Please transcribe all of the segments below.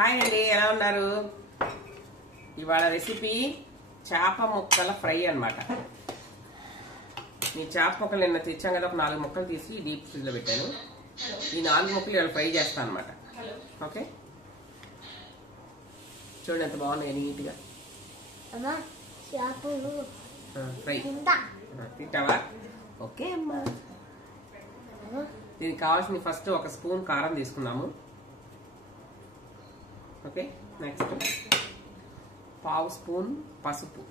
Hi అండి, ఎలా ఉన్నారు? ఇవాళ రెసిపీ చేప ముక్కల ఫ్రై అన్నమాట. ఈ చేప ముక్కలు నిన్న తెచ్చాం కదా, ఒక 4 ముక్కలు తీసి డీప్ ఫ్రిడ్జ్ లో పెట్టాను. ఈ 4 ముక్కలు ఇవాళ ఫ్రై చేస్తాను అనమాట. ఓకే, చూడండి ఎంత బాగున్నాయి నీట్గా. ఫ్రై తింటావా? ఓకే అమ్మా. దీనికి కావాల్సిన ఫస్ట్ 1 స్పూన్ కారం తీసుకున్నాము. ఓకే, నెక్స్ట్ 1/2 స్పూన్ పసుపు,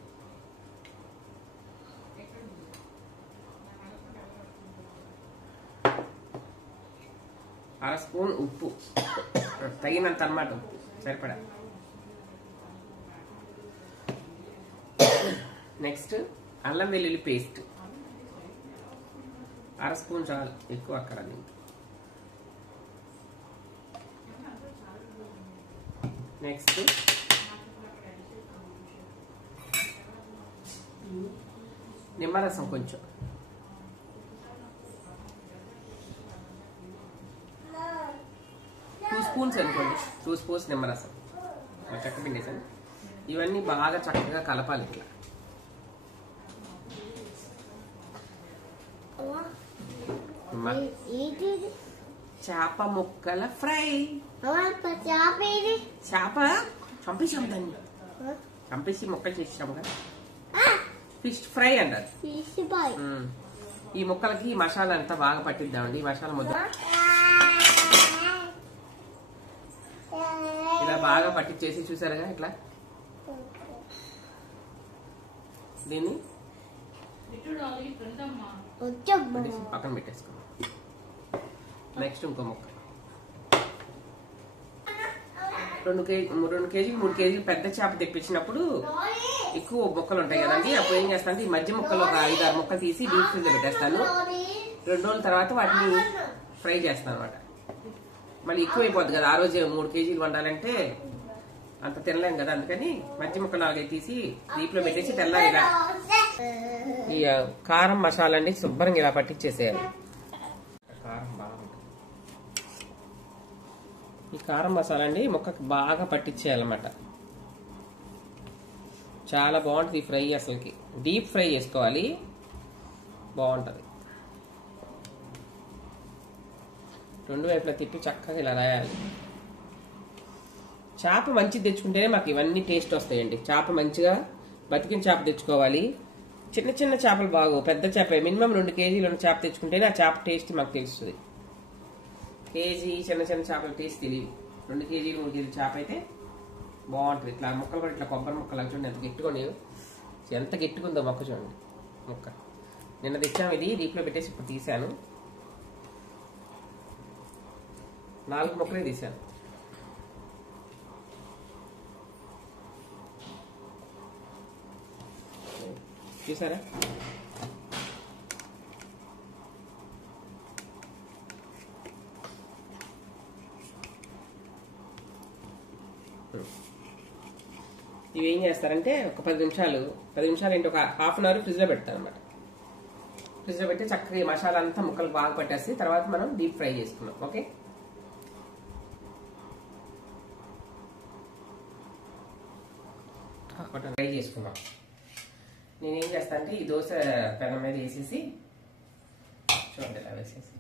1/2 స్పూన్ ఉప్పు, తగినంత అన్నమాట, ఉప్పు సరిపడా. నెక్స్ట్ అల్లం వెల్లుల్లి పేస్ట్ 1/2 స్పూన్ చాలు, ఎక్కువ అక్కడ. నెక్స్ట్ నిమ్మరసం కొంచెం, టూ స్పూన్స్ అనుకోండి, 2 స్పూన్స్ నిమ్మరసం చక్క పిండేసాను. ఇవన్నీ బాగా చక్కగా కలపాలి ఇట్లా. చేప ముక్కల ఫ్రై. చేప చంపేసాం, దాన్ని చంపేసి ముక్కలు చేసాం కదా, ఫిష్ ఫ్రై అంటారు. ఈ ముక్కలకి మసాలా అంతా బాగా పట్టిద్దామండి. ఈ మసాలా ముద్ద ఇలా బాగా పట్టించేసి చూసారుగా, ఇట్లా దీన్ని పక్కన పెట్టేసుకున్నాం. నెక్స్ట్ ఇంకో ముక్క, 2 కేజీలు 3 కేజీలు పెద్ద చేప తెప్పించినప్పుడు ఎక్కువ ముక్కలు ఉంటాయి కదండి. అప్పుడు ఏం చేస్తానంటే ఈ మధ్య ముక్కలు ఒక 5-6 ముక్కలు తీసి డీప్ ఫ్రిడ్జ్ లో పెట్టేస్తాను. 2 రోజుల తర్వాత వాటిని ఫ్రై చేస్తాను అనమాట. మళ్ళీ ఎక్కువైపోద్ది కదా, ఆ రోజే 3 కేజీలు వండాలంటే అంత తినలేం కదా, అందుకని మధ్య ముక్కలు 4 తీసి డీప్ లో పెట్టేసి తెల్లారి ఇలా ఈ కారం మసాలా అండి శుభ్రంగా ఇలా పట్టించేసేయాలి. కారం బాగా, ఈ కారం మసాలా అండి ముక్కకి బాగా పట్టించేయాలన్నమాట. చాలా బాగుంటుంది ఈ ఫ్రై. అసలుకి డీప్ ఫ్రై చేసుకోవాలి, బాగుంటుంది. 2 వైపులా తిప్పి చక్కగా ఇలా రాయాలి. చేప మంచిది తెచ్చుకుంటేనే మాకు ఇవన్నీ టేస్ట్ వస్తాయండి. చేప మంచిగా బతికిన చేప తెచ్చుకోవాలి. చిన్న చిన్న చేపలు బాగు, పెద్ద చేప మినిమం 2 కేజీలు ఉన్న చేప తెచ్చుకుంటేనే ఆ చేప టేస్ట్ మాకు తెలుస్తుంది. కేజీ చిన్న చిన్న చేపల టేస్ట్ తెలియదు. 2 కేజీలు 3 కేజీలు చేప అయితే బాగుంటుంది. ఇట్లా ముక్కలు కూడా ఇట్లా కొబ్బరి ముక్కలు చూడండి ఎంత గట్టిగా, ఎంత గట్టిగా మొక్క చూడండి. ముక్క నిన్న తెచ్చాము, ఇది డీప్లో పెట్టేసి ఇప్పుడు తీసాను. 4 ముక్కలే తీసాను. చూసారా, ఇవి ఏం చేస్తారంటే ఒక 10 నిమిషాలు ఏంటి, ఒక హాఫ్ అన్ అవర్ ఫ్రిడ్జ్ లో పెడతారు అనమాట. ఫ్రిడ్జ్ లో పెట్టి చక్కగా మసాలా అంతా ముక్కలు బాగా పట్టేసి తర్వాత మనం డీప్ ఫ్రై చేసుకున్నాం. ఓకే, ఫ్రై చేసుకున్నాం. నేనేం చేస్తా అంటే ఈ దోశ పెనం మీద వేసేసి చూడండి ఇలా వేసేసి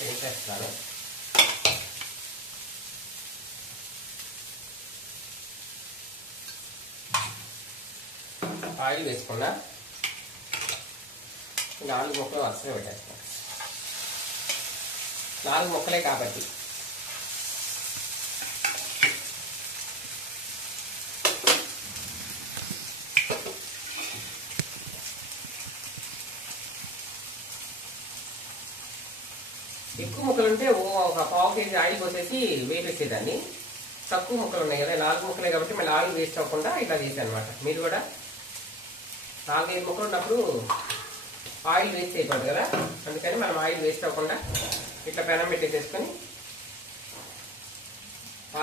వేసేస్తాను. ఆయిల్ వేసుకున్నా 4 ముక్కలు వరుసగా పెట్టేస్తాను. 4 ముక్కలే కాబట్టి ఎక్కువ ముక్కలు ఉంటే ఒక పావు కేజీ ఆయిల్ పోసేసి వేపేసేదాన్ని. తక్కువ ముక్కలు ఉన్నాయి కదా, 4 ముక్కలే కాబట్టి మళ్ళీ ఆయిల్ వేస్ట్ అవ్వకుండా ఇట్లా చేశాను అనమాట. మీరు కూడా 4-5 ముక్కలు ఉన్నప్పుడు ఆయిల్ వేస్ట్ అయిపోతుంది కదా, అందుకని మనం ఆయిల్ వేస్ట్ అవ్వకుండా ఇట్లా పెనం పెట్టేసేసుకొని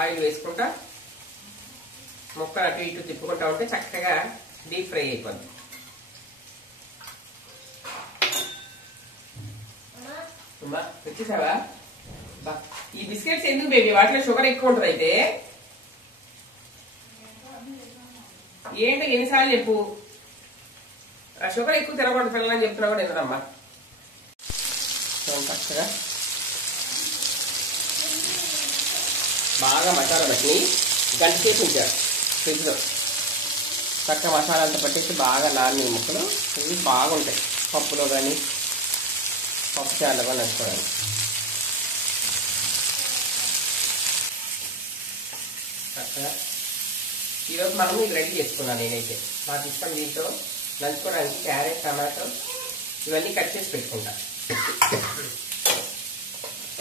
ఆయిల్ వేసుకుంటా ముక్కలు అటు ఇటు తిప్పుకుంటా ఉంటే చక్కగా డీప్ ఫ్రై అయిపోద్ది. వచ్చేసావా? ఈ బిస్కెట్స్ ఎందుకు బేబీ? వాటిలో షుగర్ ఎక్కువ ఉంటుంది. అయితే ఏంటో ఎన్నిసార్లు చెప్పు, ఆ షుగర్ ఎక్కువ తినకూడదు పిల్లలని చెప్తున్నా కూడా ఎందుకమ్మా. చక్కగా బాగా మసాలా పట్టి గంట సేపు ఉంచారు ఫ్రిడ్జ్లో. చక్కగా మసాలా అంతా పట్టేసి బాగా నాని ముక్కలు ఇవి బాగుంటాయి పప్పులో కానీ పప్పు చారులో కానీ నంచుకోవడానికి. చక్కగా ఈరోజు మనం ఇది రెడీ చేసుకున్నాను నేనైతే. మాకు ఇష్టం దీంతో నంచుకోవడానికి క్యారెట్, టమాటో ఇవన్నీ కట్ చేసి పెట్టుకుంటా.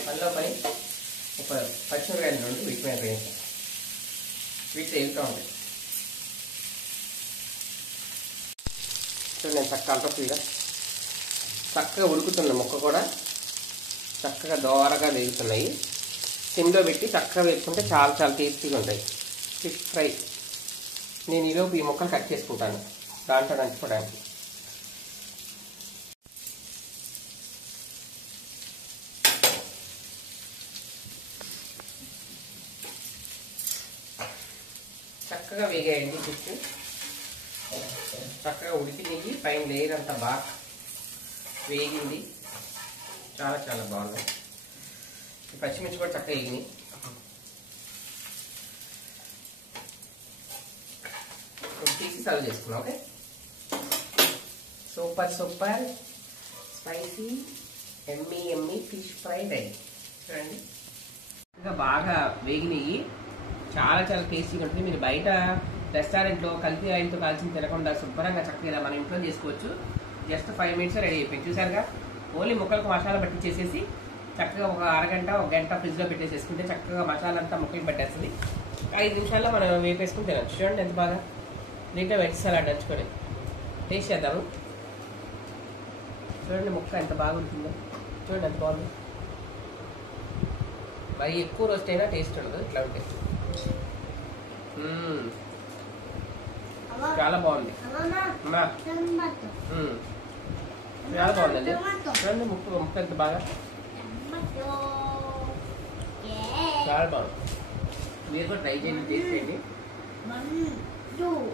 అందులో పని ఒక పచ్చిమిరకాయలు రెండు వీటి మీద వేస్తాను. వీటితో వెళ్తూ ఉంటాయి. నేను చక్కగా చక్కగా ఉడుకుతున్న ముక్క కూడా చక్కగా దోరగా వేగుతున్నాయి. సిమ్లో పెట్టి చక్కగా వేసుకుంటే చాలా చాలా టేస్టీగా ఉంటాయి. ఫిష్ ఫ్రై నేను ఈలోపు ఈ ముక్కలు కట్ చేసుకుంటాను దాంట్లో నంచుకోవడానికి. చక్కగా వేగాయండి ఫిష్. చక్కగా ఉడికింది, పైన లేయర్ అంతా బాగా వేగింది. చాలా చాలా బాగుంది. పచ్చిమిర్చి కూడా చక్కగా వేగినాయి. తీసి సర్వ్ చేసుకున్నాం. Okay, super super spicy Emmy Emmy fish fry ready. చూడండి ఇంకా బాగా వేగినాయి. చాలా చాలా టేస్టీగా ఉంటుంది. మీరు బయట రెస్టారెంట్లో కల్తీ ఆయిల్తో కాల్చిన తినకుండా శుభ్రంగా చక్కగా మన ఇంట్లో చేసుకోవచ్చు. జస్ట్ 5 minutes రెడీ అయిపోయింది. చూసారుగా, ఓన్లీ ముక్కలకు మసాలా పట్టించేసేసి చక్కగా ఒక అరగంట ఒక గంట ఫ్రిడ్జ్లో పెట్టేసేసుకుంటే చక్కగా మసాలా అంతా ముక్కలు పెట్టేస్తుంది. 5 నిమిషాల్లో మనం వేపేసుకుని తినచ్చు. చూడండి ఎంత బాగా నీట్గా వెజ్ సలాడ్ నంచుకొని టేస్ట్ చేద్దాము. చూడండి ముక్క ఎంత బాగుంటుందో. చూడండి ఎంత బాగుంది. మరి ఎక్కువ రోస్ట్ అయినా టేస్ట్ ఉండదు. ఇట్లా ఉంటాయి. చాలా బాగుంది. చాలా బాగుందండి. చూడండి ముక్క ఎంత బాగా, చాలా బాగుంది. మీరు కూడా ట్రై చేయండి, టేస్ట్ చేయండి.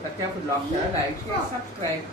Satya food blog channel like, share, subscribe.